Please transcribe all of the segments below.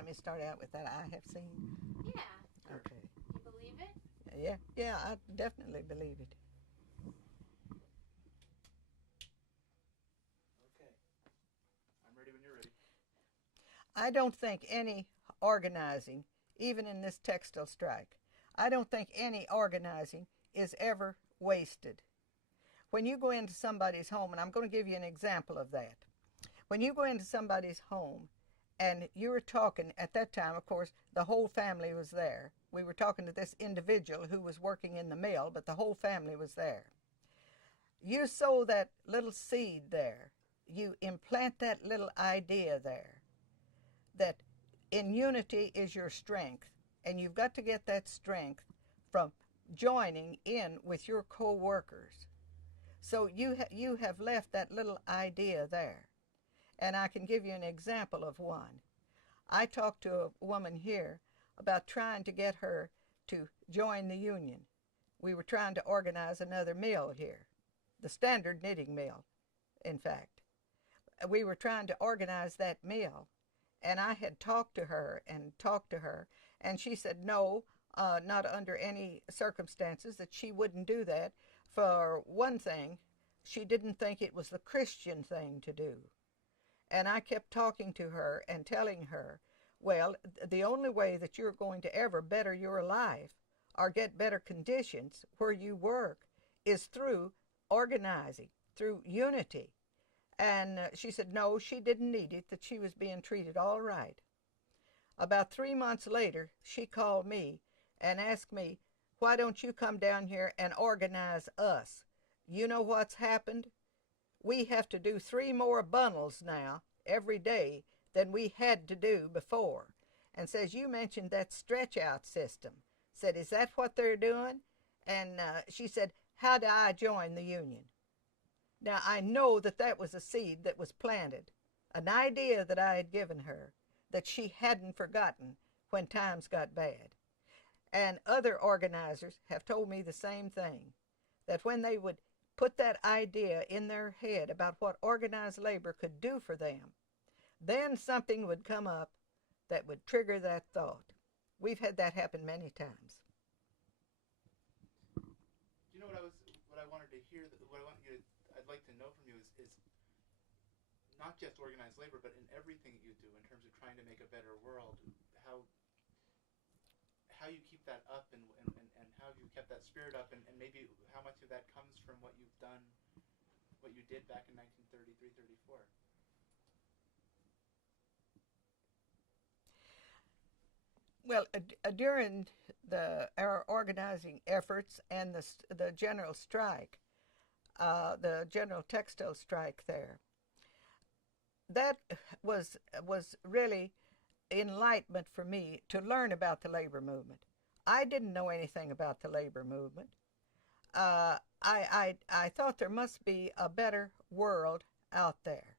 want me to start out with that I have seen? Yeah. Okay. You believe it? Yeah, I definitely believe it. Okay. I'm ready when you're ready. I don't think any organizing, even in this textile strike, I don't think any organizing is ever wasted. When you go into somebody's home, and I'm going to give you an example of that. When you go into somebody's home and you were talking, at that time, of course, the whole family was there. We were talking to this individual who was working in the mill, but the whole family was there. You sow that little seed there. You implant that little idea there that in unity is your strength, and you've got to get that strength from joining in with your co-workers. So you have left that little idea there. And I can give you an example of one. I talked to a woman here about trying to get her to join the union. We were trying to organize another mill here, the standard knitting mill, in fact. We were trying to organize that mill, and I had talked to her, and she said no, not under any circumstances, that she wouldn't do that. For one thing, she didn't think it was the Christian thing to do. And I kept talking to her and telling her, well, the only way that you're going to ever better your life or get better conditions where you work is through organizing, through unity. And she said no, she didn't need it, that she was being treated all right. About 3 months later, she called me and asked me, why don't you come down here and organize us? You know what's happened? We have to do 3 more bundles now every day than we had to do before. And says, you mentioned that stretch out system. Said, is that what they're doing? And she said, how do I join the union? Now I know that that was a seed that was planted, an idea that I had given her that she hadn't forgotten when times got bad. And other organizers have told me the same thing, that when they would put that idea in their head about what organized labor could do for them, then something would come up that would trigger that thought. We've had that happen many times. Do you know what I wanted to hear? What I want you to, I'd like to know from you is not just organized labor, but in everything that you do in terms of trying to make a better world. How you keep that up and how you kept that spirit up, and maybe how much of that comes from what you've done, what you did back in 1933, 34. Well, during our organizing efforts and the general strike, the general textile strike there, that was really enlightenment for me to learn about the labor movement. I didn't know anything about the labor movement. I thought there must be a better world out there.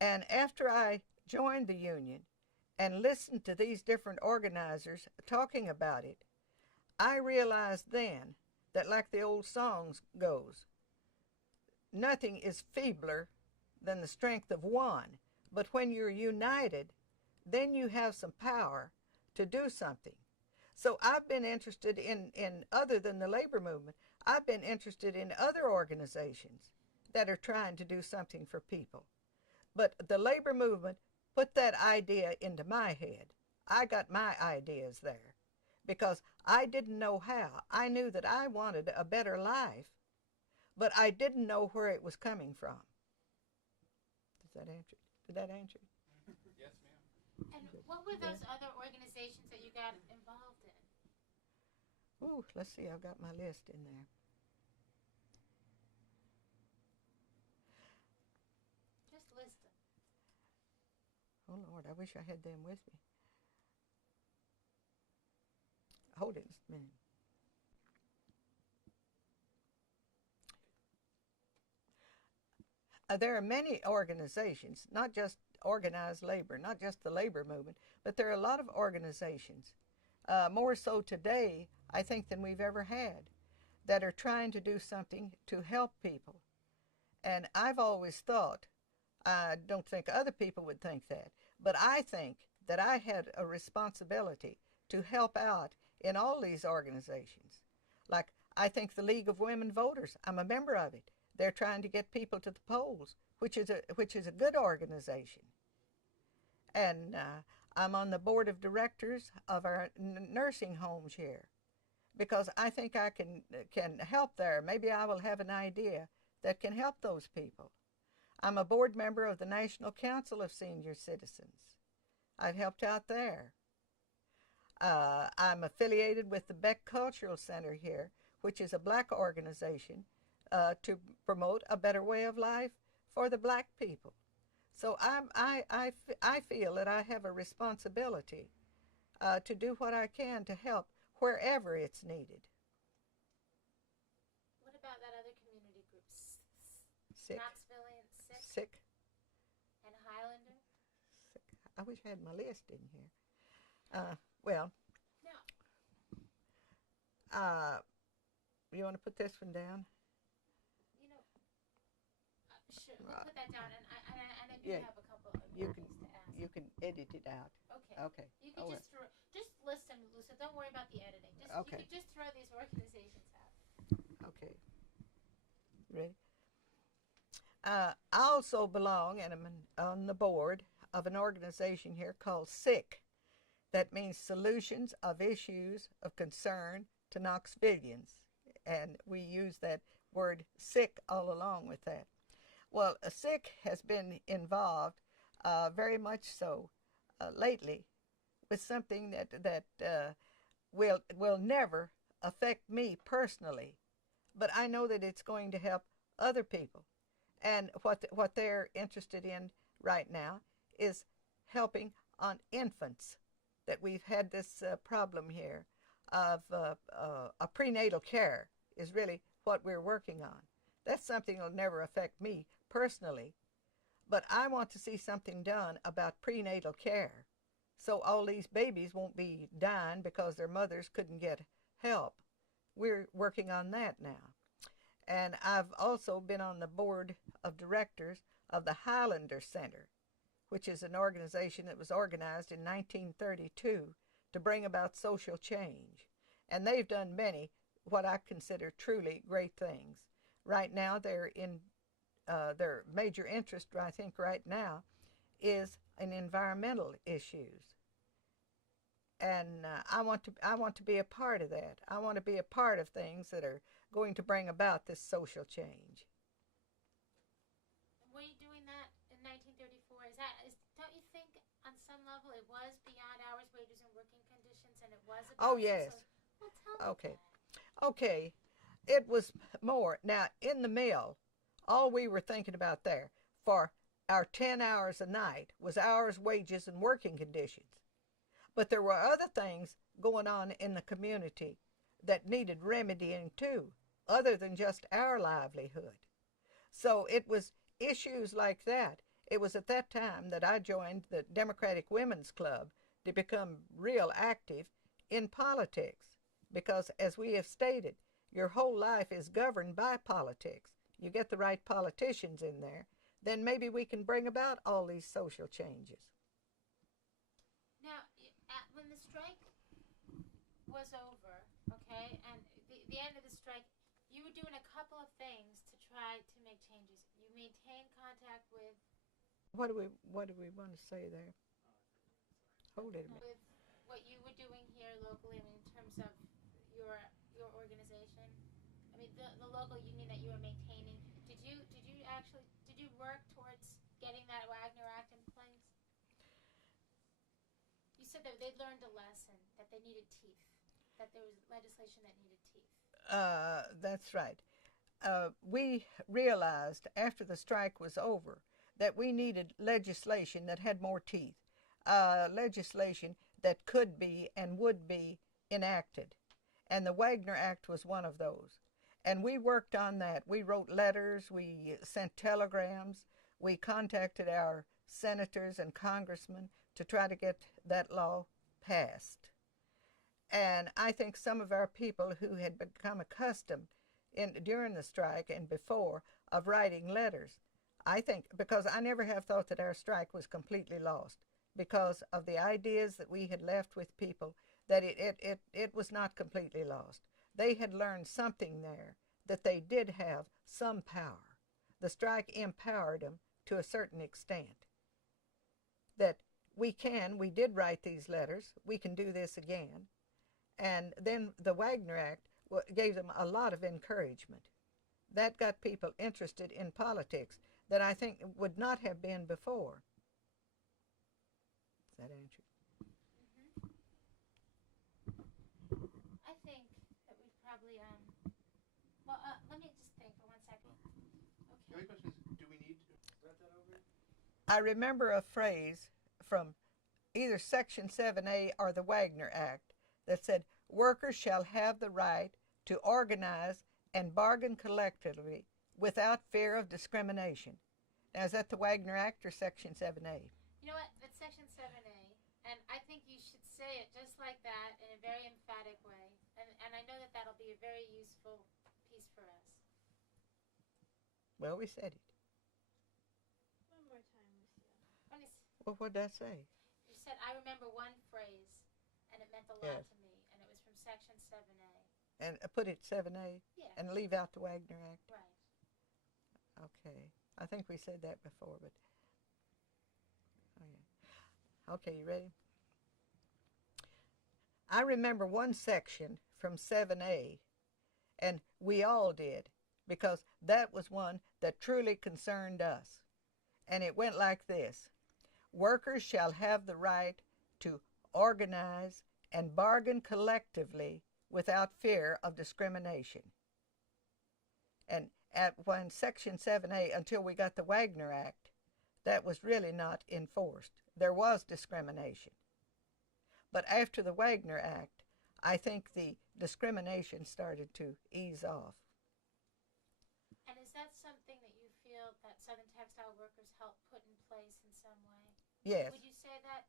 And after I joined the union and listened to these different organizers talking about it, I realized then that, like the old song goes, nothing is feebler than the strength of one. But when you're united, then you have some power to do something. So I've been interested in other than the labor movement, I've been interested in other organizations that are trying to do something for people. But the labor movement put that idea into my head. I got my ideas there because I didn't know how. I knew that I wanted a better life, but I didn't know where it was coming from. Does that answer? Did that answer? Yes, ma'am. And what were those other organizations that you got involved in? Oh, let's see, I've got my list in there. Just list them. Oh, Lord, I wish I had them with me. Hold it just a minute. There are many organizations, not just organized labor, not just the labor movement, but there are a lot of organizations, more so today, I think, than we've ever had, that are trying to do something to help people. And I've always thought, I don't think other people would think that, but I think that I had a responsibility to help out in all these organizations. Like, I think the League of Women Voters, I'm a member of it. They're trying to get people to the polls, which is a good organization. And I'm on the board of directors of our nursing homes here because I think I can help there. Maybe I will have an idea that can help those people. I'm a board member of the National Council of Senior Citizens. I've helped out there. I'm affiliated with the Beck Cultural Center here, which is a black organization to promote a better way of life for the black people. So I feel that I have a responsibility to do what I can to help wherever it's needed. What about that other community group? Sick. Knoxvillian Sick? Sick. And Highlander? Sick. I wish I had my list in here. Well. No. You want to put this one down? You know, sure. We'll put that down, and I do Yeah. have a couple of You things can to ask. you can edit it out. Okay. Okay. You can Oh, just list them, Lucille. Don't worry about the editing. Just Okay. you can just throw these organizations out. Okay. Ready? I also belong, and I'm on the board of an organization here called SICK. That means Solutions of Issues of Concern to Knoxvillians. And we use that word SICK all along with that. Well, SICK has been involved very much so lately with something that will never affect me personally, but I know that it's going to help other people. And what they're interested in right now is helping on infants. That we've had this problem here of a prenatal care is really what we're working on. That's something that'll never affect me personally, but I want to see something done about prenatal care so all these babies won't be dying because their mothers couldn't get help. We're working on that now. And I've also been on the board of directors of the Highlander Center, which is an organization that was organized in 1932 to bring about social change. And they've done many, what I consider truly great things. Right now, their major interest, I think, right now, is in environmental issues. And I want to be a part of that. I want to be a part of things that are going to bring about this social change. Were you doing that in 1934? Don't you think on some level it was beyond hours, wages, and working conditions, and it was about Oh, yes. Well, tell me Okay. that. Okay. It was more. Now, in the mill, all we were thinking about there for our 10 hours a night was hours, wages, and working conditions. But there were other things going on in the community that needed remedying too, other than just our livelihood. So it was issues like that. It was at that time that I joined the Democratic Women's Club to become real active in politics. Because as we have stated, your whole life is governed by politics. You get the right politicians in there, then maybe we can bring about all these social changes. Now, when the strike was over, okay, and the end of the strike, you were doing a couple of things to try to make changes. You maintained contact with. What do we want to say there? Hold it a minute. With what you were doing here locally, I mean, in terms of your organization. I mean, the local union that you were maintaining. Did you work towards getting that Wagner Act in place? You said that they learned a lesson, that they needed teeth, that there was legislation that needed teeth. That's right. We realized after the strike was over that we needed legislation that had more teeth, legislation that could be and would be enacted. And the Wagner Act was one of those. And we worked on that. We wrote letters, we sent telegrams, we contacted our senators and congressmen to try to get that law passed. And I think some of our people who had become accustomed during the strike and before of writing letters, I think, because I never have thought that our strike was completely lost. because of the ideas that we had left with people, that it was not completely lost. They had learned something there, that they did have some power. The strike empowered them to a certain extent. That we did write these letters, we can do this again. And then the Wagner Act gave them a lot of encouragement. That got people interested in politics that I think would not have been before. Does that answer? I think that we probably let me just think for 1 second. The only question is, do we need to read that over? I remember a phrase from either Section 7A or the Wagner Act that said, workers shall have the right to organize and bargain collectively without fear of discrimination. Now, is that the Wagner Act or Section 7A? You know what? That's Section 7A, and I think you should say it just like that in a very emphatic way. And I know that that'll be a very useful piece for us. Well, we said it. One more time, Lucille. Well, what did I say? You said, I remember one phrase, and it meant a lot to me, and it was from Section 7A. And put it 7A? Yeah. And leave out the Wagner Act? Right. Okay. I think we said that before, but... Oh, yeah. Okay, you ready? I remember one section from 7A, and we all did, because that was one that truly concerned us. And it went like this. Workers shall have the right to organize and bargain collectively without fear of discrimination. And when Section 7A, until we got the Wagner Act, that was really not enforced. There was discrimination. But after the Wagner Act, I think the discrimination started to ease off. And is that something that you feel that Southern Textile Workers helped put in place in some way? Yes. Would you say that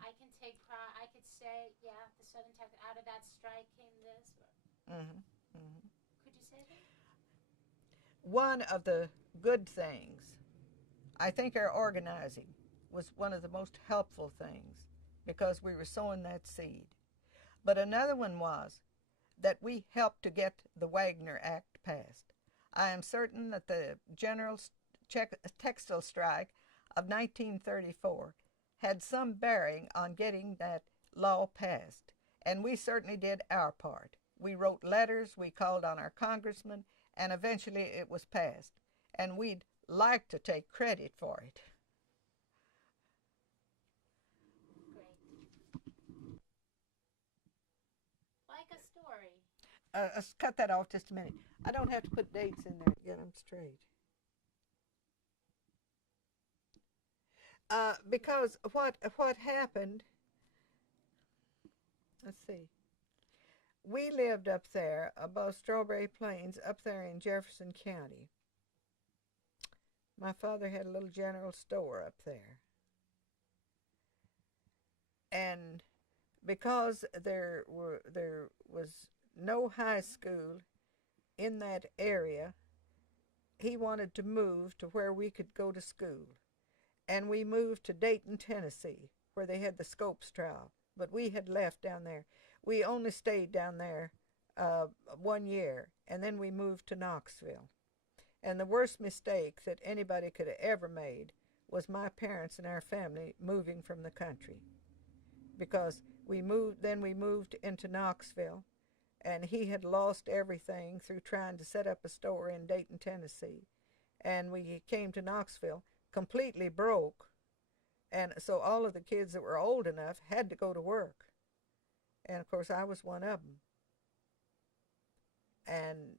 I can take pride? I could say, yeah, the Southern Textile, out of that strike came this. Or, Could you say that? One of the good things, I think our organizing was one of the most helpful things, because we were sowing that seed. But another one was that we helped to get the Wagner Act passed. I am certain that the general textile strike of 1934 had some bearing on getting that law passed, and we certainly did our part. We wrote letters, we called on our congressman, and eventually it was passed. And we'd like to take credit for it. Like a story. Let's cut that off just a minute. I don't have to put dates in there to get them straight. Because what happened, let's see. We lived up there above Strawberry Plains, up there in Jefferson County. My father had a little general store up there. And because there was no high school in that area, he wanted to move to where we could go to school. And we moved to Dayton, Tennessee, where they had the Scopes trial. But we had left down there. We only stayed down there 1 year, and then we moved to Knoxville. And the worst mistake that anybody could have ever made was my parents and our family moving from the country. Because we moved into Knoxville, and he had lost everything through trying to set up a store in Dayton, Tennessee. And we came to Knoxville completely broke, and so all of the kids that were old enough had to go to work. And of course I was one of them. And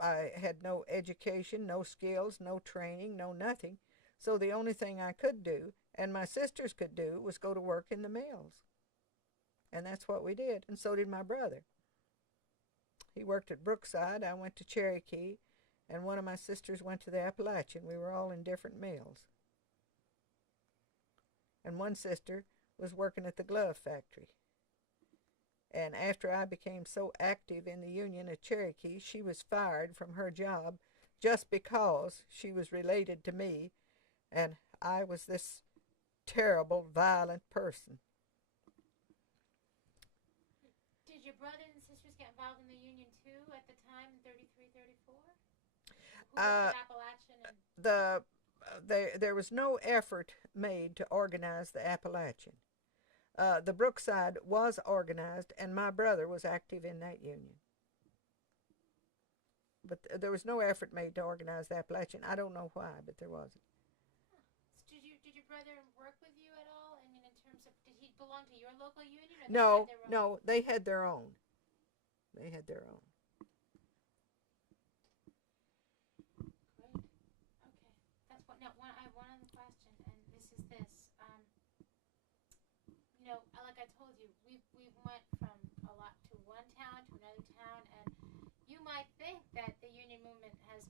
I had no education, no skills, no training, no nothing. So the only thing I could do, and my sisters could do, was go to work in the mills. And that's what we did, and so did my brother. He worked at Brookside, I went to Cherokee, and one of my sisters went to the Appalachian. We were all in different mills. And one sister was working at the glove factory. And after I became so active in the union at Cherokee, she was fired from her job just because she was related to me, and I was this terrible, violent person. Did your brothers and sisters get involved in the Union too at the time in 33, 34? Who Uh, was Appalachian and there was no effort made to organize the Appalachian. The Brookside was organized, and my brother was active in that union. But there was no effort made to organize the Appalachian. I don't know why, but there wasn't. did your brother work with you at all? I mean, in terms of, did he belong to your local union, or they No, had their own? no, they had their own. They had their own. Great. Okay. That's what. Now, I have one other question, and this is this. Like I told you, we went from a lot to one town to another town, and you might think that the union movement has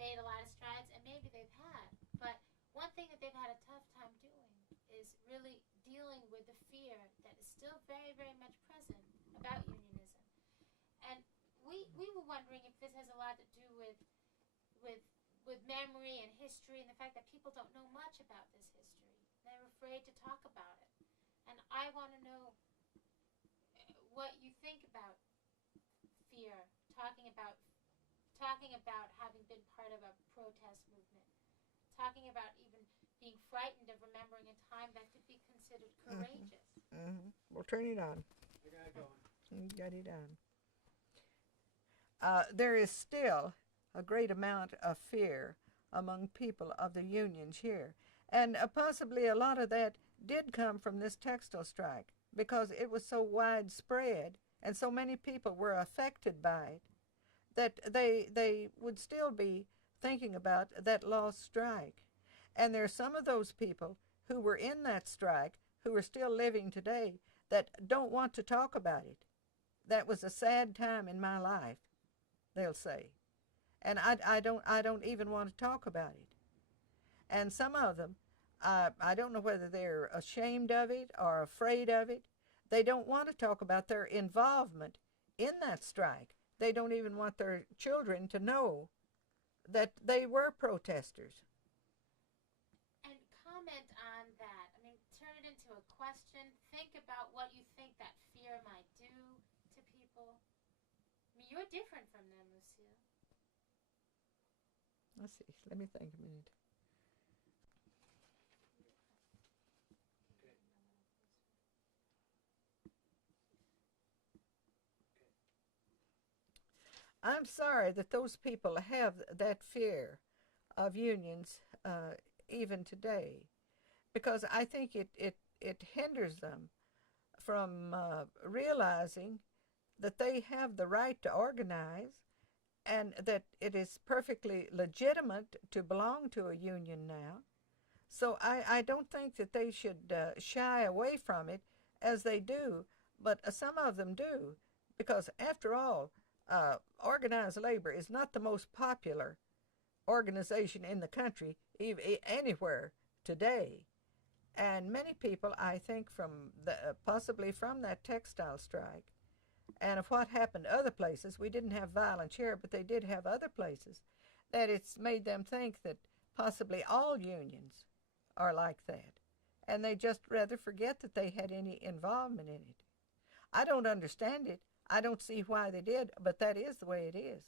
made a lot of strides, and maybe they've had. But one thing that they've had a tough time doing is really dealing with the fear that is still very, very much present about unionism. And we were wondering if this has a lot to do with memory and history, and the fact that people don't know much about this history. They're afraid to talk about it. And I want to know what you think about fear, talking about having been part of a protest movement, talking about even being frightened of remembering a time that could be considered courageous. Mm-hmm. Well, turn it on. I got it going. You got it on. There is still a great amount of fear among people of the unions here. And possibly a lot of that did come from this textile strike because it was so widespread and so many people were affected by it that they would still be thinking about that lost strike. And there are some of those people who were in that strike who are still living today that don't want to talk about it. That was a sad time in my life, they'll say. And I don't even want to talk about it. And some of them, I don't know whether they're ashamed of it or afraid of it. They don't want to talk about their involvement in that strike. They don't even want their children to know that they were protesters. And comment on that. I mean, turn it into a question. Think about what you think that fear might do to people. I mean, you're different from them, Lucille. Let's see. Let me think a minute. I'm sorry that those people have that fear of unions even today, because I think it hinders them from realizing that they have the right to organize and that it is perfectly legitimate to belong to a union now. So I don't think that they should shy away from it as they do, but some of them do, because after all, organized labor is not the most popular organization in the country, anywhere today. And many people, I think, possibly from that textile strike and of what happened other places, we didn't have violence here, but they did have other places, that it's made them think that possibly all unions are like that. And they just rather forget that they had any involvement in it. I don't understand it. I don't see why they did, but that is the way it is.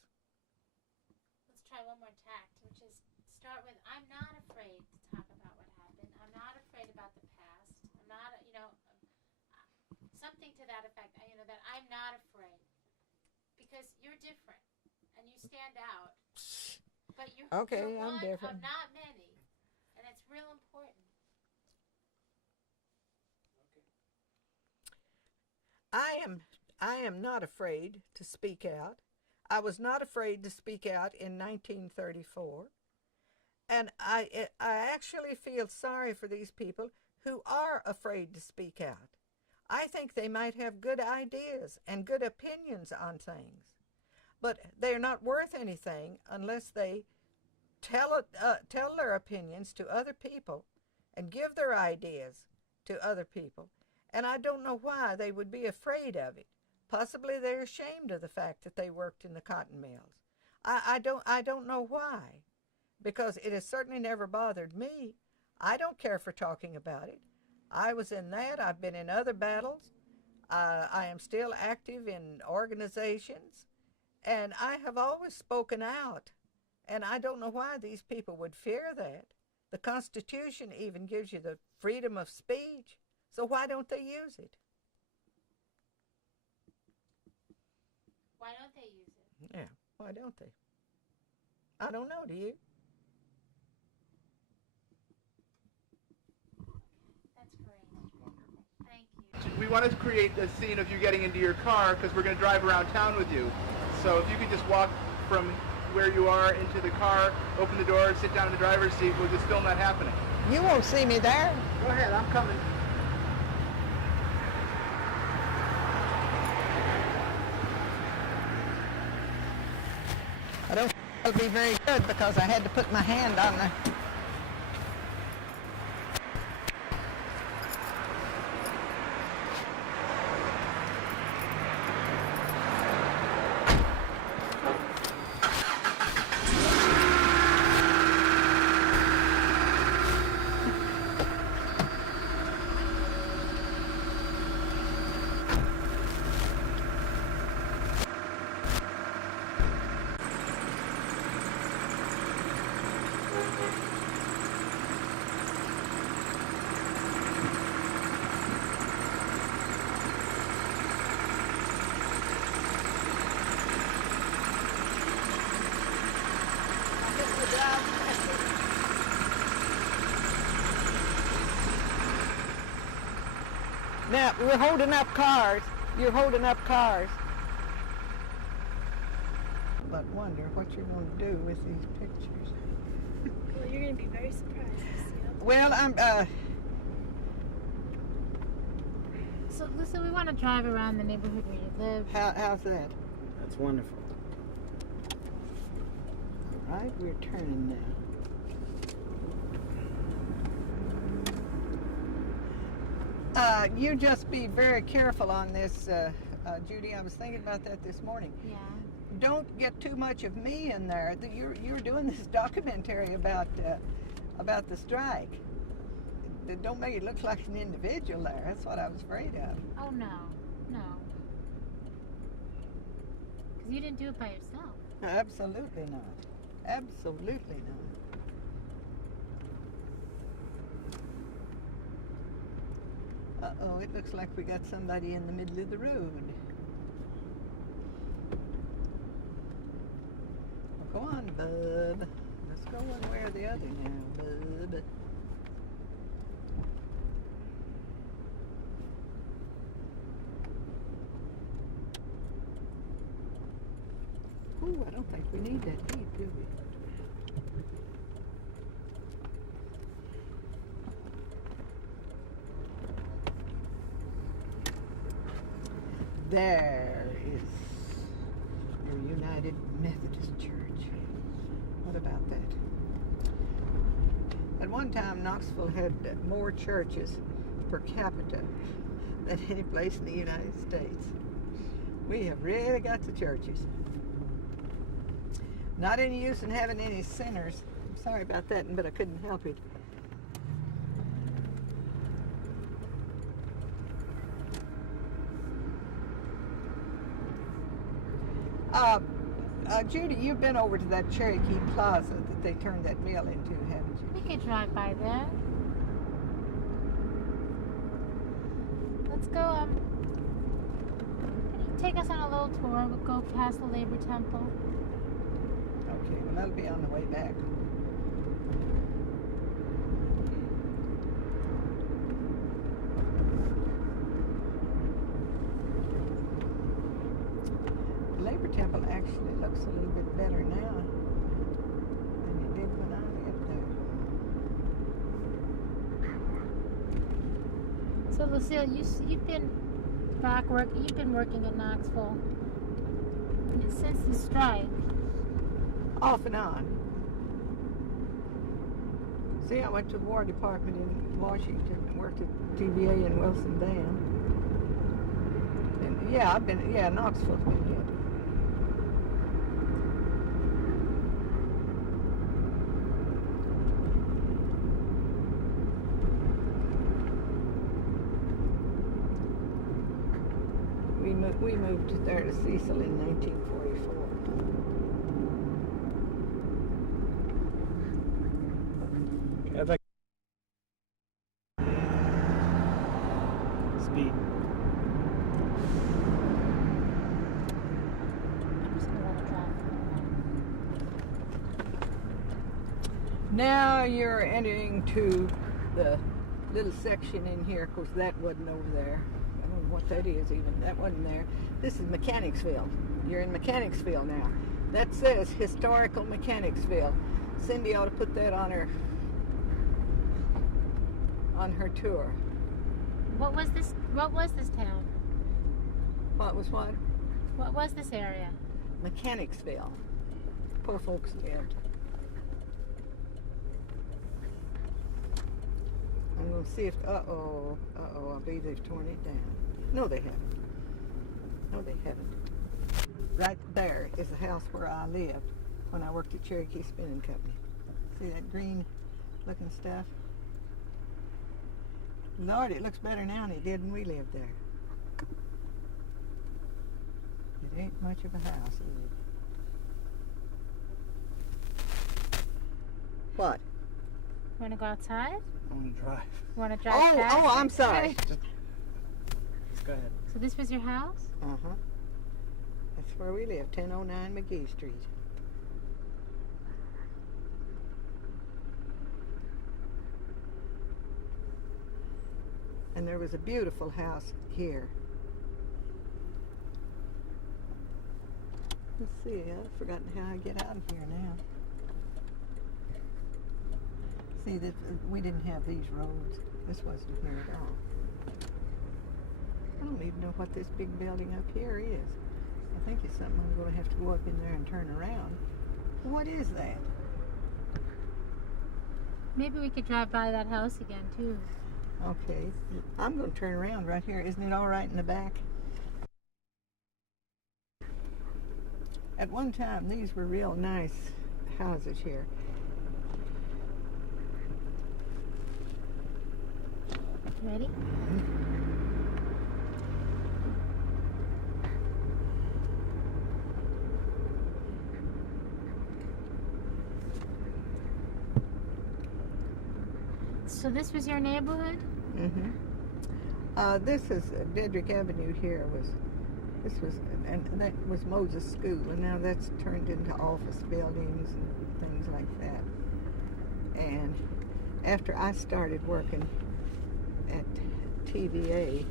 Let's try one more tact, which is start with, I'm not afraid to talk about what happened. I'm not afraid about the past. I'm not, something to that effect, that I'm not afraid. Because you're different, and you stand out. But you're I'm one different. of not many, and it's real important. I am not afraid to speak out. I was not afraid to speak out in 1934. And I actually feel sorry for these people who are afraid to speak out. I think they might have good ideas and good opinions on things, but they're not worth anything unless they tell their opinions to other people and give their ideas to other people. And I don't know why they would be afraid of it. Possibly they're ashamed of the fact that they worked in the cotton mills. I don't know why, because it has certainly never bothered me. I don't care for talking about it. I was in that. I've been in other battles. I am still active in organizations, and I have always spoken out. And I don't know why these people would fear that. The Constitution even gives you the freedom of speech. So why don't they use it? Why don't they use it? Yeah, why don't they? I don't know, do you? That's great. Wonderful. Thank you. We want to create a scene of you getting into your car because we're going to drive around town with you. So if you could just walk from where you are into the car, open the door, sit down in the driver's seat, we'll just film that happening. You won't see me there. Go ahead, I'm coming. I don't think it'll be very good because I had to put my hand on the... Now, we're holding up cars. You're holding up cars. But wonder what you're going to do with these pictures. Well, you're going to be very surprised to see how. Well, I'm, So, Lucille, we want to drive around the neighborhood where you live. how's that? That's wonderful. All right, we're turning now. You just be very careful on this, Judy. I was thinking about that this morning. Yeah. Don't get too much of me in there. You're doing this documentary about the strike. Don't make it look like an individual there. That's what I was afraid of. Oh, no. No. Because you didn't do it by yourself. Absolutely not. Absolutely not. Uh-oh, it looks like we got somebody in the middle of the road. Well, go on, bub. Let's go one way or the other now, bub. Ooh, I don't think we need that heat, do we? There is your United Methodist Church. What about that? At one time, Knoxville had more churches per capita than any place in the United States. We have really got the churches. Not any use in having any sinners. I'm sorry about that, but I couldn't help it. Judy, you've been over to that Cherokee Plaza that they turned that mill into, haven't you? We could drive by there. Let's go, take us on a little tour. We'll go past the Labor Temple. Okay, well, that'll be on the way back. The Labor Temple actually looks a little bit better now than it did when I lived there. So, Lucille, you've been you've been working in Knoxville since the strike. Off and on. See, I went to the War Department in Washington and worked at TVA in Wilson Dam. And yeah, Knoxville's been hit. we moved there to Cecil in 1944. I think speed. I'm just gonna let it drive. Now you're entering to the little section in here. Of course, that wasn't over there. I don't know what that is even. That wasn't there. This is Mechanicsville. You're in Mechanicsville now. That says Historical Mechanicsville. Cindy ought to put that on her tour. What was this town? What was what? What was this area? Mechanicsville. Poor folks lived. I'm going to see if, I believe they've torn it down. No, they haven't. No, they haven't. Right there is the house where I lived when I worked at Cherokee Spinning Company. See that green looking stuff? Lord, it looks better now than it did when we lived there. It ain't much of a house, is it? What? You wanna go outside? I want to drive. You wanna drive fast? Oh, I'm sorry. Just go ahead. So this was your house? Uh-huh. That's where we live, 1009 McGee Street. And there was a beautiful house here. Let's see, I've forgotten how I get out of here now. See, we didn't have these roads. This wasn't here at all. I don't even know what this big building up here is. I think it's something I'm going to have to go up in there and turn around. What is that? Maybe we could drive by that house again too. Okay, I'm going to turn around right here. Isn't it all right in the back? At one time, these were real nice houses here. Ready? So this was your neighborhood? Mm-hmm. This is Dedrick Avenue here and that was Moses School, and now that's turned into office buildings and things like that. And after I started working at TVA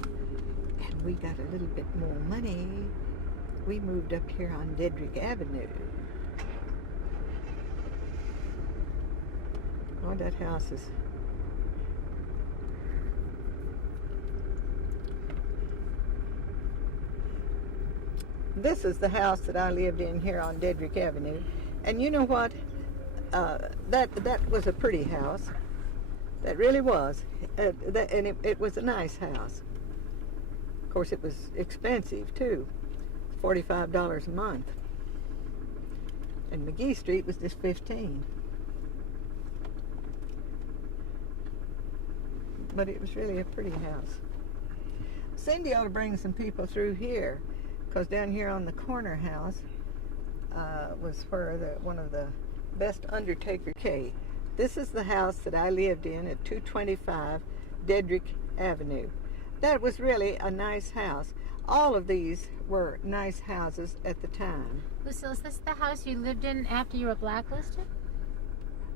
and we got a little bit more money, we moved up here on Dedrick Avenue. Oh, that house is this is the house that I lived in here on Dedrick Avenue. And you know what? That was a pretty house. That really was. And it was a nice house. Of course, it was expensive, too. $45 a month. And McGee Street was just $15. But it was really a pretty house. Cindy ought to bring some people through here, because down here on the corner house was where one of the best undertaker came. This is the house that I lived in at 225 Dedrick Avenue. That was really a nice house. All of these were nice houses at the time. Lucille, is this the house you lived in after you were blacklisted?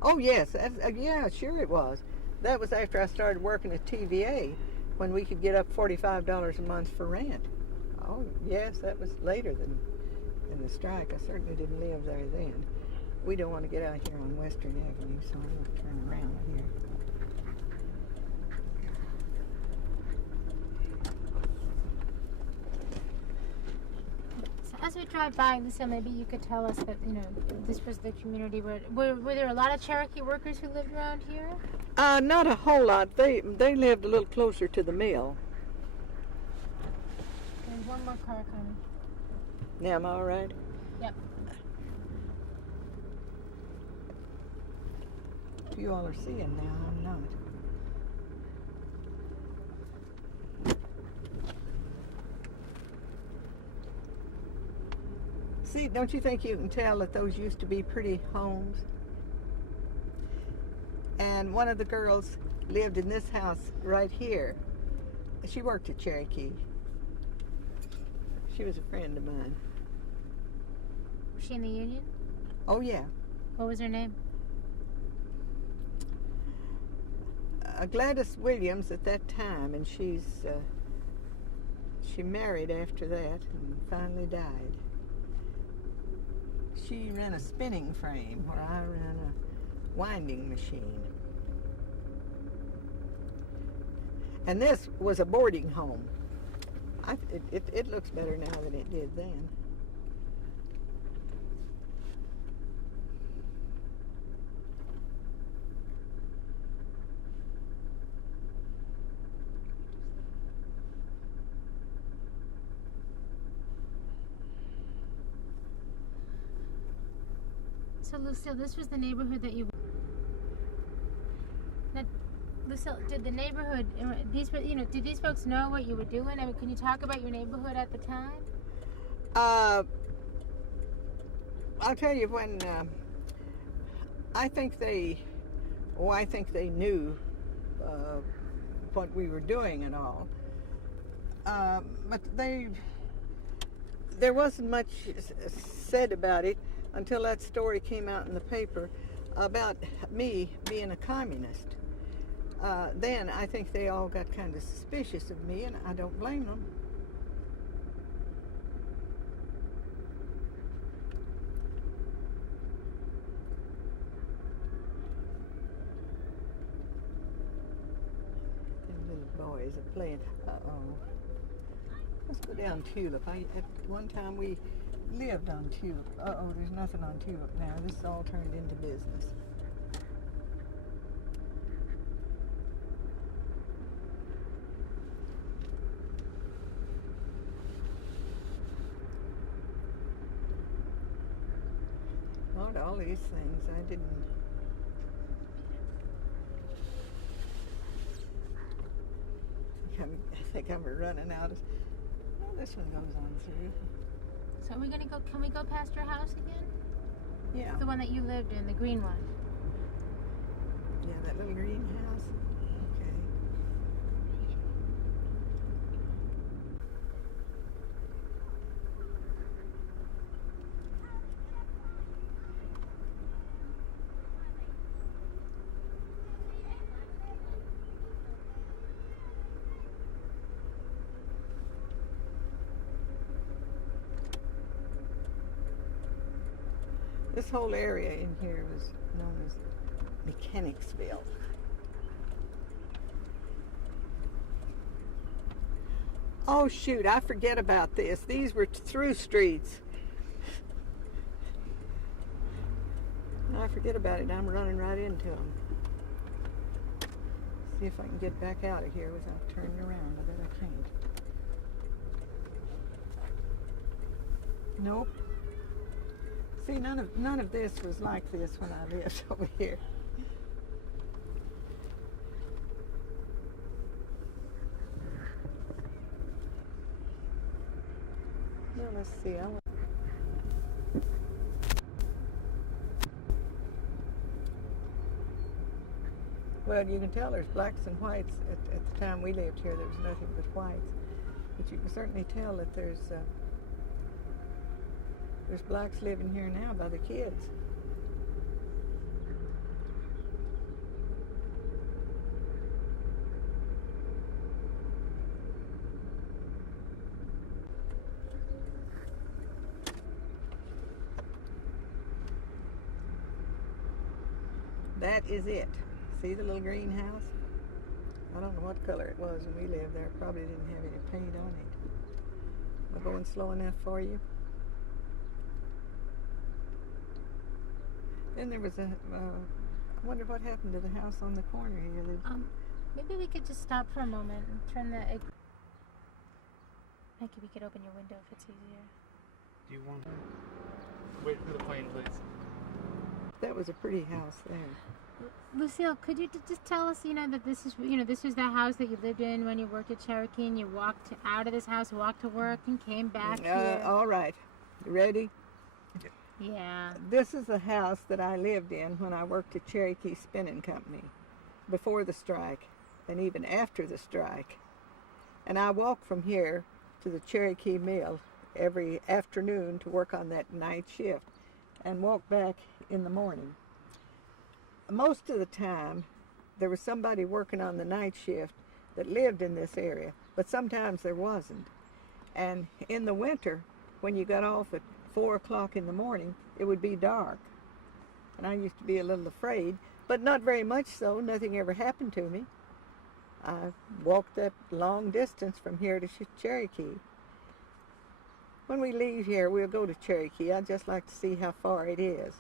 Oh yes, yeah, sure it was. That was after I started working at TVA, when we could get up $45 a month for rent. Oh yes, that was later than the strike. I certainly didn't live there then. We don't want to get out here on Western Avenue, so I'm going to turn around here. So as we drive by, Lucille, maybe you could tell us that, this was the community where were there a lot of Cherokee workers who lived around here? Not a whole lot. They lived a little closer to the mill. There's one more car coming. Yeah, am I all right? Yep. You all are seeing now, I'm not. See, don't you think you can tell that those used to be pretty homes? And one of the girls lived in this house right here. She worked at Cherokee. She was a friend of mine. Was she in the union? Oh, yeah. What was her name? Gladys Williams at that time, and she married after that and finally died. She ran a spinning frame where I ran a winding machine. And this was a boarding home. It looks better now than it did then. So Lucille, this was the neighborhood that you. Now, Lucille, did the neighborhood? Did these folks know what you were doing? I mean, can you talk about your neighborhood at the time? I'll tell you when. I think they knew what we were doing and all. But there wasn't much said about it until that story came out in the paper about me being a communist. Then I think they all got kind of suspicious of me, and I don't blame them. Them little boys are playing. Uh-oh. Let's go down Tulip. At one time we lived on Tulip. Uh-oh, there's nothing on Tulip now. This all turned into business. All these things I didn't. I think I'm running out of. Oh, this one goes on through. So we're gonna go. Can we go past your house again? Yeah. The one that you lived in, the green one. Yeah, that little greenhouse. Okay. This whole area in here was known as Mechanicsville. Oh shoot, I forget about this. These were through streets. I forget about it. I'm running right into them. See if I can get back out of here without turning around. I bet I can't. Nope. See, none of this was like this when I lived over here. Now let's see. Well, you can tell there's blacks and whites. At the time we lived here, there was nothing but whites. But you can certainly tell that there's blacks living here now by the kids. That is it. See the little greenhouse? I don't know what color it was when we lived there. Probably didn't have any paint on it. Am I going slow enough for you? Then there was I wonder what happened to the house on the corner here. Maybe we could just stop for a moment and turn the. Maybe we could open your window if it's easier. Do you want to wait for the plane, please? That was a pretty house there. Lucille, could you just tell us, that this is the house that you lived in when you worked at Cherokee, and you walked out of this house, walked to work, and came back here? All right. You ready? Yeah. This is the house that I lived in when I worked at Cherokee Spinning Company before the strike and even after the strike. And I walked from here to the Cherokee Mill every afternoon to work on that night shift and walk back in the morning. Most of the time, there was somebody working on the night shift that lived in this area, but sometimes there wasn't. And in the winter, when you got off at 4 o'clock in the morning, it would be dark. And I used to be a little afraid, but not very much so. Nothing ever happened to me. I walked that long distance from here to Cherokee. When we leave here, we'll go to Cherokee. I'd just like to see how far it is.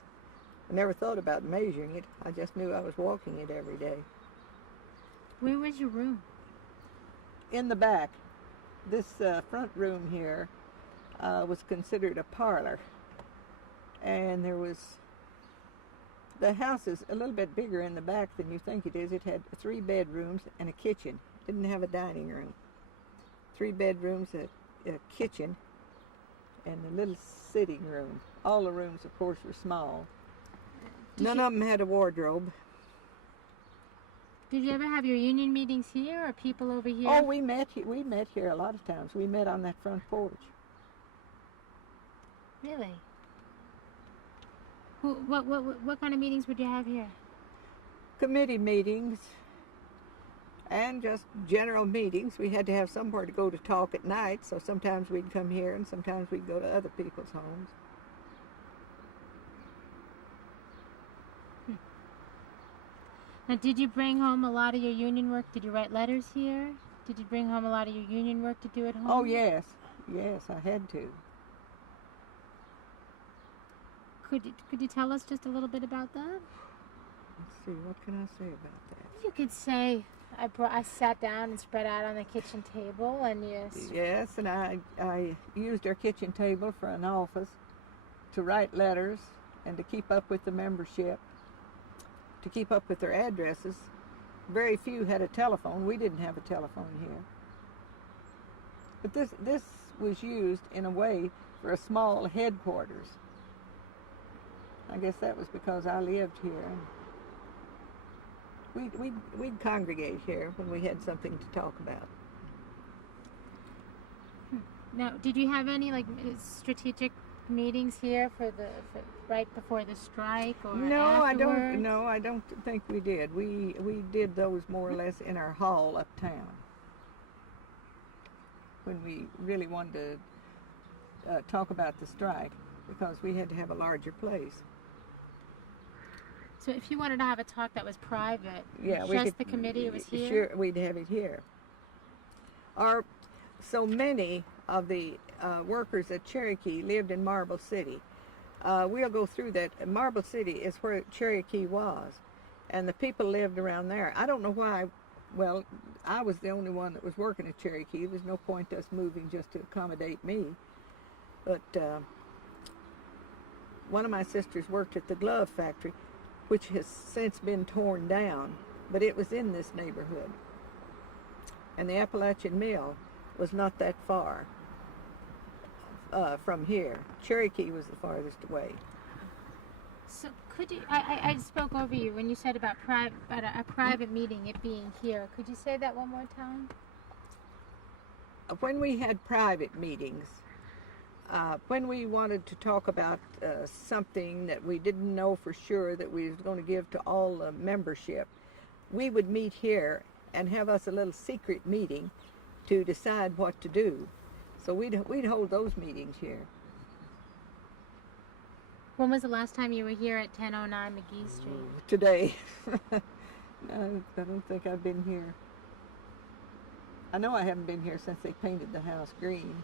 I never thought about measuring it. I just knew I was walking it every day. Where was your room? In the back. This front room here was considered a parlor. And the house is a little bit bigger in the back than you think it is. It had 3 bedrooms and a kitchen. Didn't have a dining room. 3 bedrooms, a kitchen, and a little sitting room. All the rooms, of course, were small. None of them had a wardrobe. Did you ever have your union meetings here or people over here? Oh, we met here a lot of times. We met on that front porch. Really? What kind of meetings would you have here? Committee meetings and just general meetings. We had to have somewhere to go to talk at night, so sometimes we'd come here and sometimes we'd go to other people's homes. Now, did you bring home a lot of your union work? Did you write letters here? Did you bring home a lot of your union work to do at home? Oh, yes. Yes, I had to. Could you tell us just a little bit about that? Let's see, what can I say about that? You could say, I sat down and spread out on the kitchen table and Yes, and I used our kitchen table for an office to write letters and to keep up with the membership, to keep up with their addresses. Very few had a telephone. We didn't have a telephone here. But this was used in a way for a small headquarters. I guess that was because I lived here. We'd congregate here when we had something to talk about. Now, did you have any strategic meetings here for right before the strike or afterwards? I don't think we did. We did those more or less in our hall uptown when we really wanted to talk about the strike, because we had to have a larger place. So if you wanted to have a talk that was private, the committee, it was here? Sure, we'd have it here. So many of the workers at Cherokee lived in Marble City. We'll go through that. Marble City is where Cherokee was, and the people lived around there. I don't know why. Well, I was the only one that was working at Cherokee. There's no point us moving just to accommodate me. But one of my sisters worked at the glove factory, which has since been torn down, but it was in this neighborhood. And the Appalachian Mill was not that far from here. Cherokee was the farthest away. So could you, I spoke over you when you said about a private meeting, it being here. Could you say that one more time? When we had private meetings, when we wanted to talk about something that we didn't know for sure that we was going to give to all the membership, we would meet here and have us a little secret meeting to decide what to do. So we'd hold those meetings here. When was the last time you were here at 1009 McGee Street? Today. No, I don't think I've been here. I know I haven't been here since they painted the house green.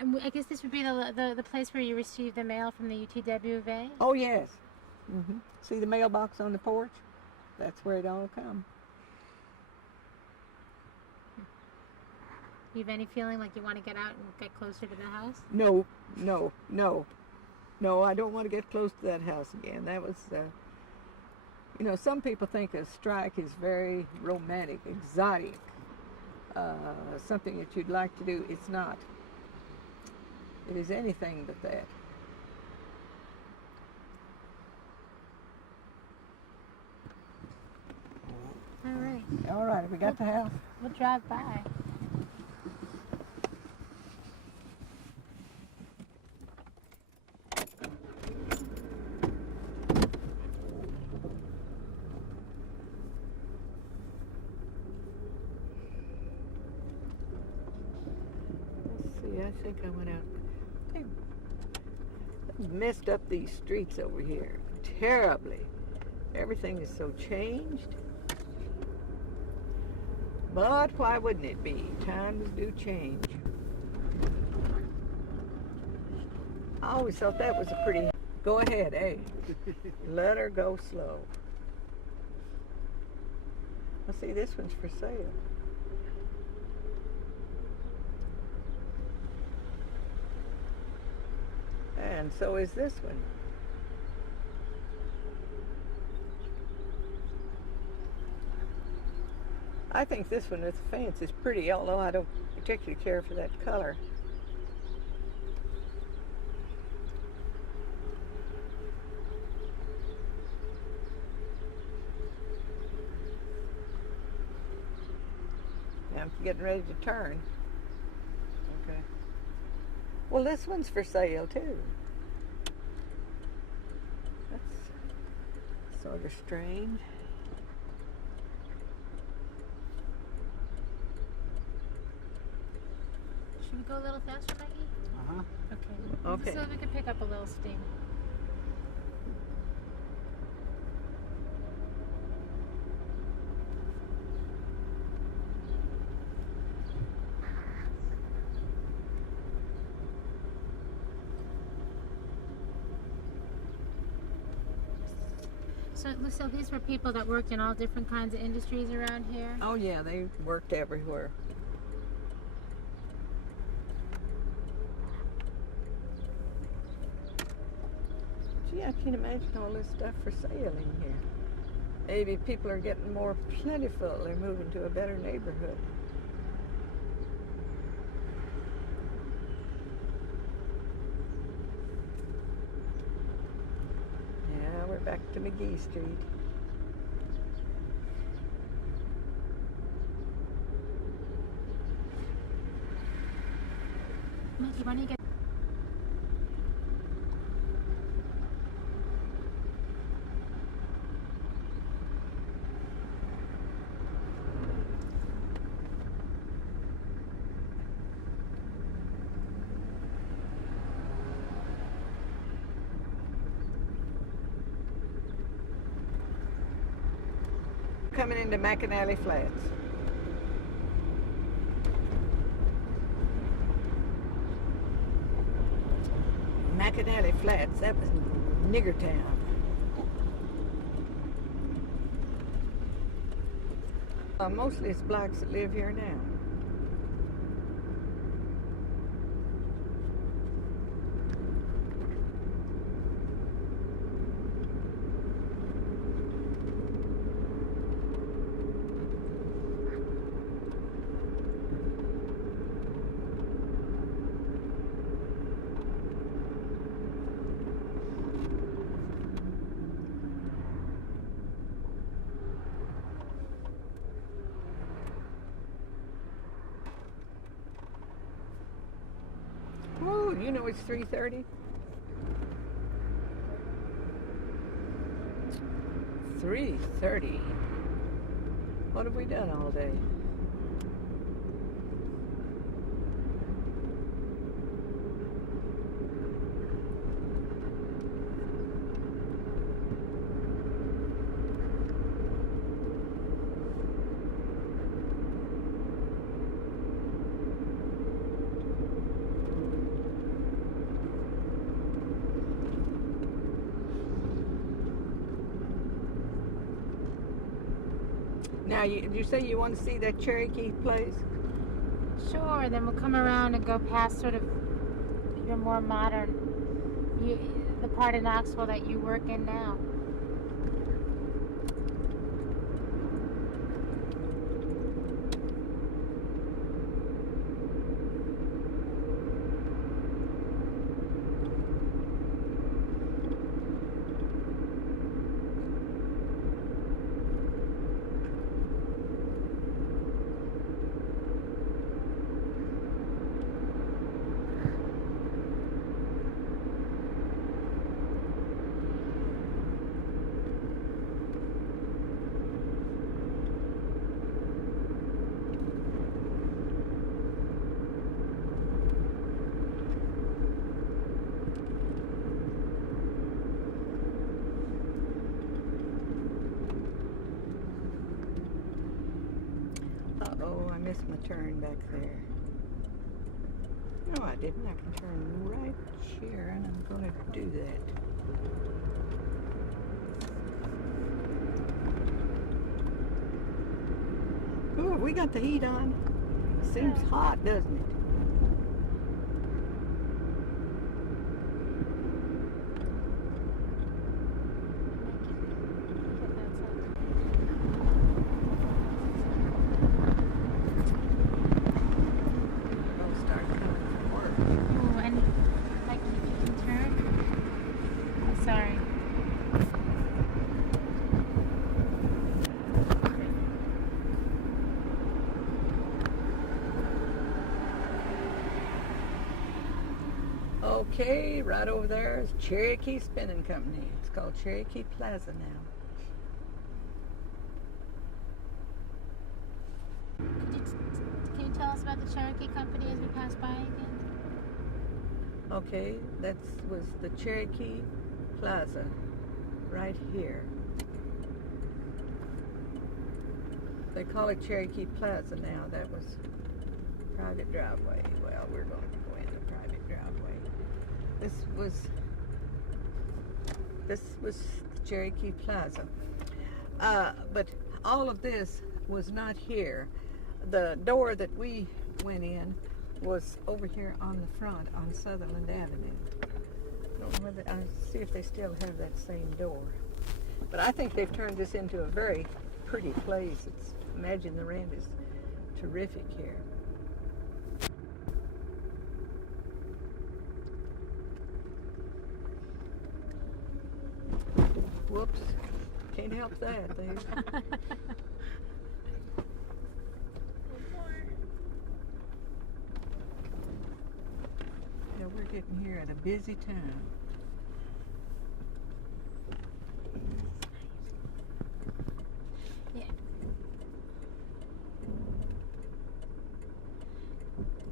And I guess this would be the place where you receive the mail from the UTW of A? Oh, yes. Mm-hmm. See the mailbox on the porch? That's where it all comes. You have any feeling like you want to get out and get closer to the house? No, I don't want to get close to that house again. That was, some people think a strike is very romantic, exotic, something that you'd like to do. It's not. It is anything but that. All right. All right, have we got the house? We'll drive by. Let's see, I think I went out. They messed up these streets over here terribly. Everything is so changed. But why wouldn't it be? Times do change. I always thought that was a pretty... Go ahead, hey. Let her go slow. Well, see, this one's for sale. And so is this one. I think this one with the fence is pretty, although I don't particularly care for that color. I'm getting ready to turn. Okay. Well, this one's for sale too. That's sort of strange. Should we go a little faster, Maggie? Okay. Okay. So we can pick up a little steam. So, Lucille, these were people that worked in all different kinds of industries around here? Oh yeah, they worked everywhere. Gee, I can't imagine all this stuff for sale in here. Maybe people are getting more plentiful. They're moving to a better neighborhood. Yeah, we're back to McGee Street. Maggie, why don't you get... Coming into McAnally Flats. McAnally Flats, that was nigger town. Mostly it's blacks that live here now. Whoa, you know it's 3:30? 3:30. What have we done all day? Now, you say you want to see that Cherokee place? Sure, then we'll come around and go past sort of your more modern, the part of Knoxville that you work in now. Uh-oh, I missed my turn back there. No, I didn't. I can turn right here, and I'm going to do that. Ooh, have we got the heat on? Seems hot, doesn't it? We'll start coming from work. Oh, and like if you can turn. Sorry. Okay, right over there is Cherokee Spinning Company. It's called Cherokee Plaza now. Can you tell us about the Cherokee Company as we pass by again? Okay, that was the Cherokee Plaza right here. They call it Cherokee Plaza now. That was private driveway. Well, we're going to go in the private driveway. This was Cherokee Plaza. But all of this was not here. The door that we went in was over here on the front on Sutherland Avenue. I don't know whether, I see if they still have that same door. But I think they've turned this into a very pretty place. Imagine the rent is terrific here. Whoops. Can't help that. There. Yeah, we're getting here at a busy time. Yeah.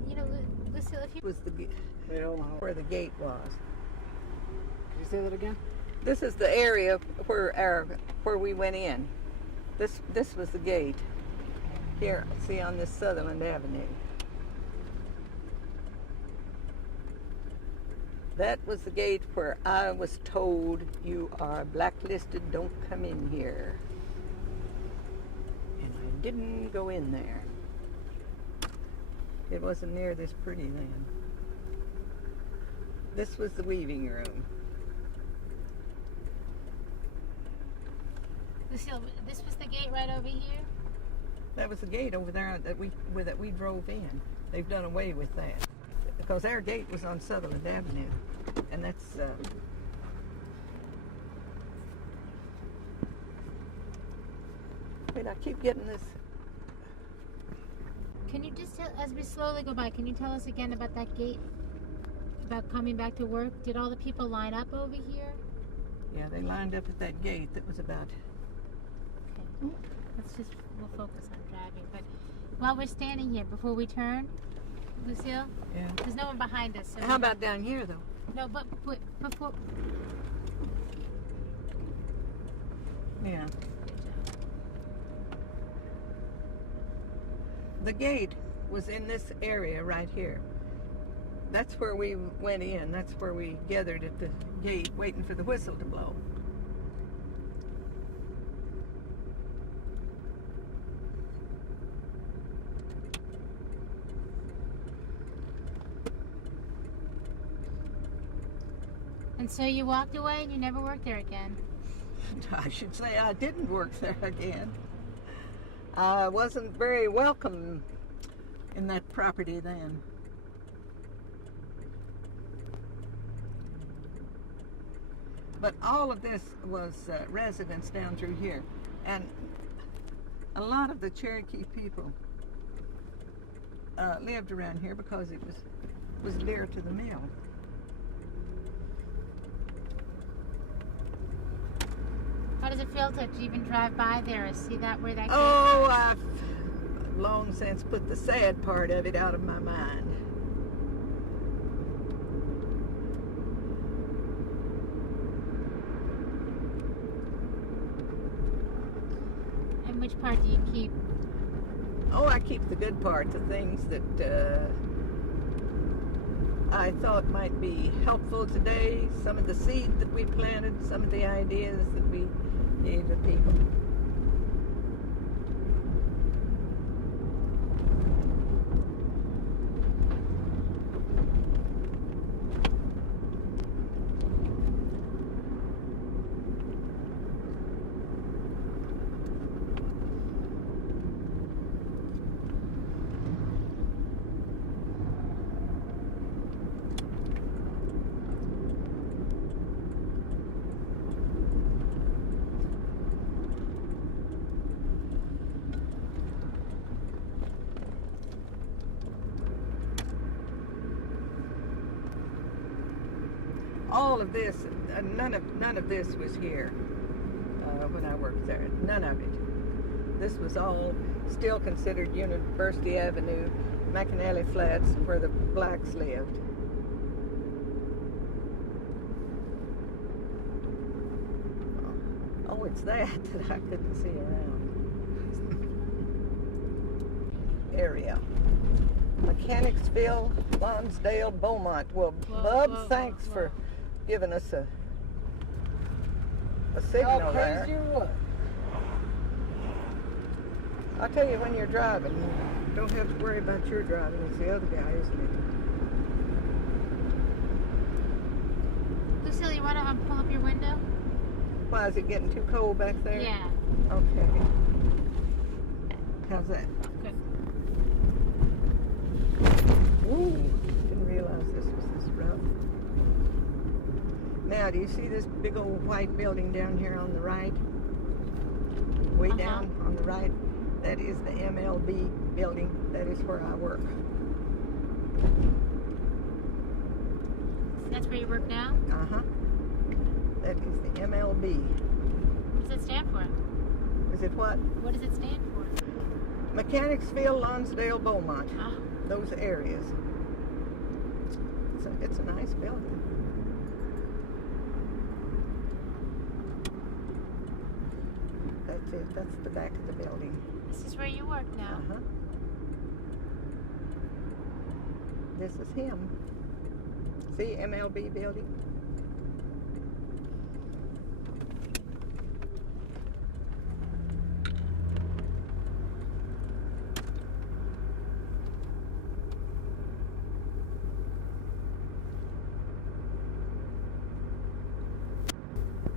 You know, Lucille, if you Was the Wait, hold on. where the gate was. Could you say that again? This is the area where we went in. This was the gate. Here, see on this Sutherland Avenue. That was the gate where I was told you are blacklisted, don't come in here. And I didn't go in there. It wasn't near this pretty then. This was the weaving room. Lucille, this was the gate right over here? That was the gate over there that we drove in. They've done away with that because our gate was on Sutherland Avenue, and that's. Wait, I keep getting this. Can you just tell, as we slowly go by, can you tell us again about that gate? About coming back to work? Did all the people line up over here? Yeah, they lined up at that gate that was about. Okay. We'll focus on driving. But while we're standing here, before we turn, Lucille, Yeah. there's no one behind us. So How about down here though? No, but before. Yeah. The gate was in this area right here. That's where we went in. That's where we gathered at the gate waiting for the whistle to blow. And so you walked away and you never worked there again. I should say I didn't work there again. I wasn't very welcome in that property then. But all of this was residents down through here. And a lot of the Cherokee people lived around here because it was near to the mill. How does it feel to even drive by there and see that where that gate Oh, goes? I've long since put the sad part of it out of my mind. And which part do you keep? Oh, I keep the good part, the things that I thought might be helpful today, some of the seed that we planted, some of the ideas that we gave the people. All of this, none of this was here when I worked there. None of it. This was all still considered University Avenue, McAnally Flats, where the blacks lived. Oh, it's that I couldn't see around. Area. Mechanicsville, Lonsdale, Beaumont. Well, Bub, thanks for giving us a signal there. Crazy or what? I'll tell you when you're driving, you don't have to worry about your driving. It's the other guy, isn't it? Lucille, you want to pull up your window? Why, is it getting too cold back there? Yeah. Okay. How's that? Good. Ooh, didn't realize this was this rough. Now, do you see this big old white building down here on the right? Way down on the right? That is the MLB building. That is where I work. That's where you work now? Uh-huh. That is the MLB. What does it stand for? Is it what? What does it stand for? Mechanicsville, Lonsdale, Beaumont. Oh. Those areas. It's a nice building. That's it. That's the back of the building. This is where you work now. Uh-huh. This is him. See, MLB building?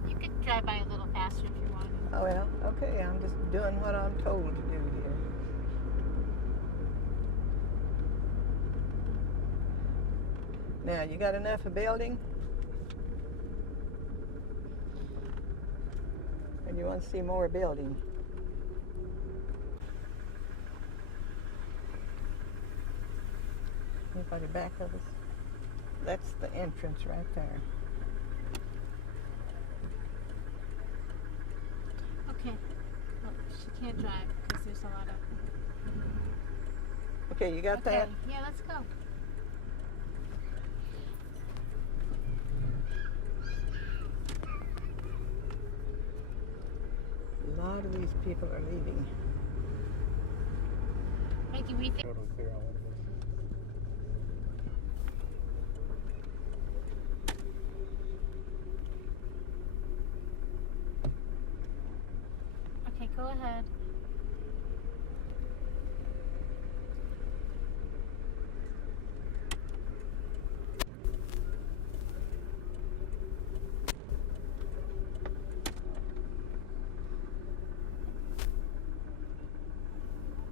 You could drive by a little faster if you wanted. Oh, well, okay. I'm just doing what I'm told to do here. Now, you got enough of building? And you want to see more building? Anybody back of us? That's the entrance right there. Okay. Well, she can't drive because there's a lot of... Okay, you got that? Yeah, let's go. A lot of these people are leaving. Mikey, we think... Total clear all of this. Okay, go ahead.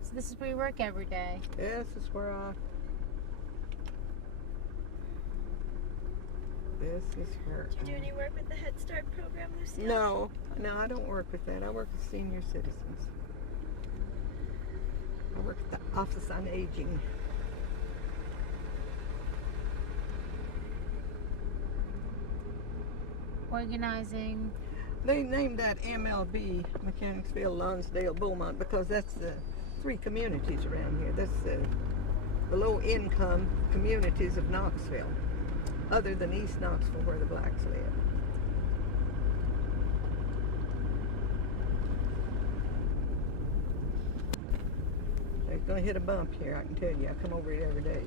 So this is where you work every day. This is where This is where Do you do any work with the Head Start program, Lucille? No, I don't work with that. I work with senior citizens. I work at the Office on Aging. Organizing. They named that MLB, Mechanicsville, Lonsdale, Beaumont, because that's the three communities around here. That's the low-income communities of Knoxville, other than East Knoxville where the blacks live. Gonna hit a bump here, I can tell you. I come over it every day.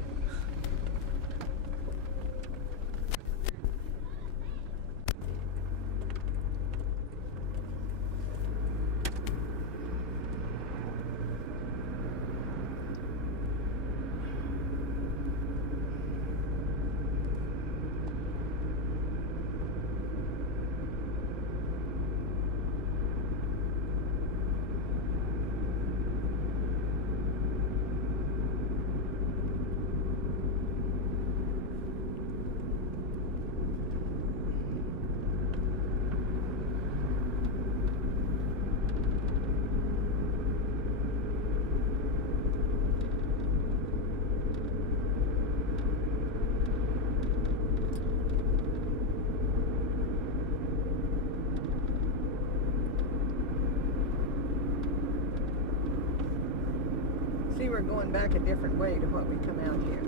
See, we're going back a different way to what we come out here.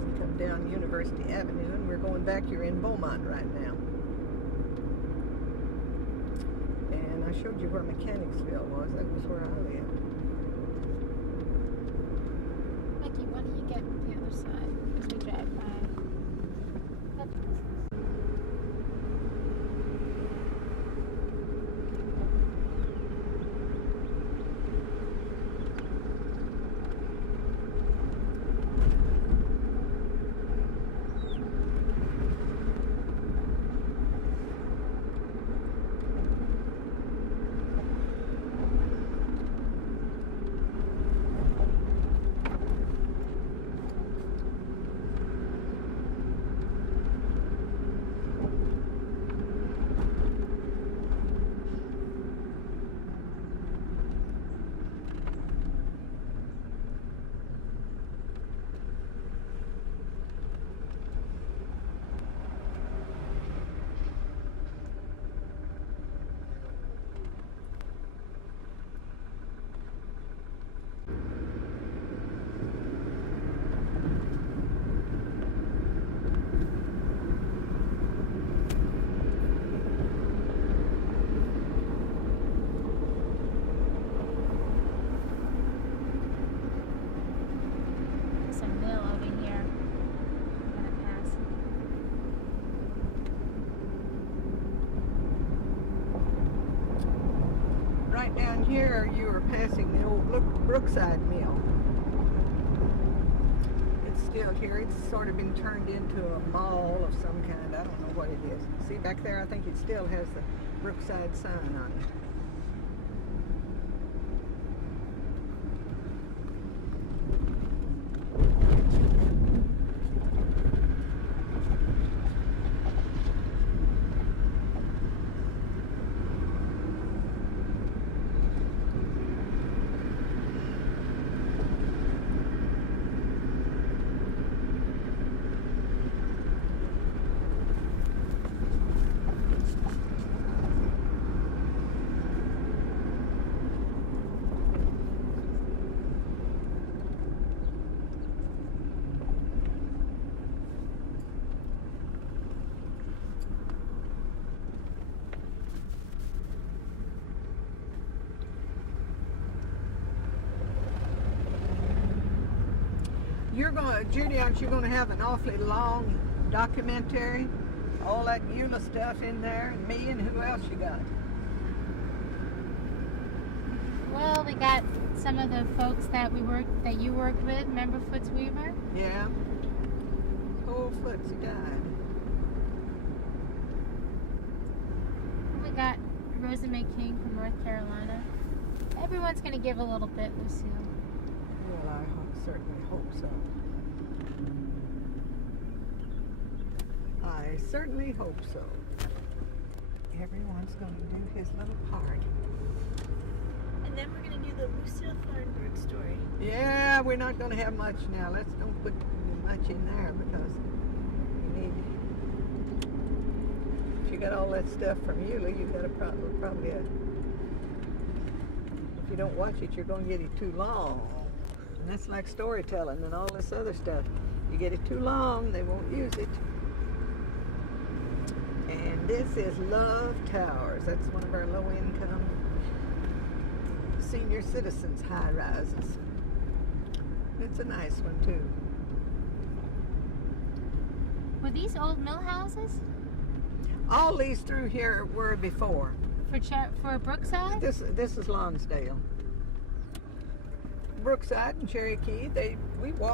We come down University Avenue, and we're going back here in Beaumont right now. And I showed you where Mechanicsville was. That was where I lived. Becky, why don't you get the other side as we drive by? Right down here, you are passing the old Brookside Mill. It's still here. It's sort of been turned into a mall of some kind. I don't know what it is. See back there, I think it still has the Brookside sign on it. Judy, aren't you going to have an awfully long documentary? All that Eula stuff in there, and me, and who else you got? Well, we got some of the folks that you worked with. Remember Foots Weaver? Yeah. Whole Foots died. We got Rosa Mae King from North Carolina. Everyone's going to give a little bit, Lucille. Well, I certainly hope so. I certainly hope so. Everyone's going to do his little part. And then we're going to do the Lucille Thornburgh story. Yeah, we're not going to have much now. Let's don't put much in there because you need. If you got all that stuff from Eula, you've got a probably a. If you don't watch it, you're going to get it too long. And that's like storytelling and all this other stuff. You get it too long, they won't use it. And this is Love Towers. That's one of our low-income senior citizens high rises. It's a nice one too. Were these old mill houses All these through here were before. for Brookside? This is Lonsdale. Brookside and Cherokee, we walked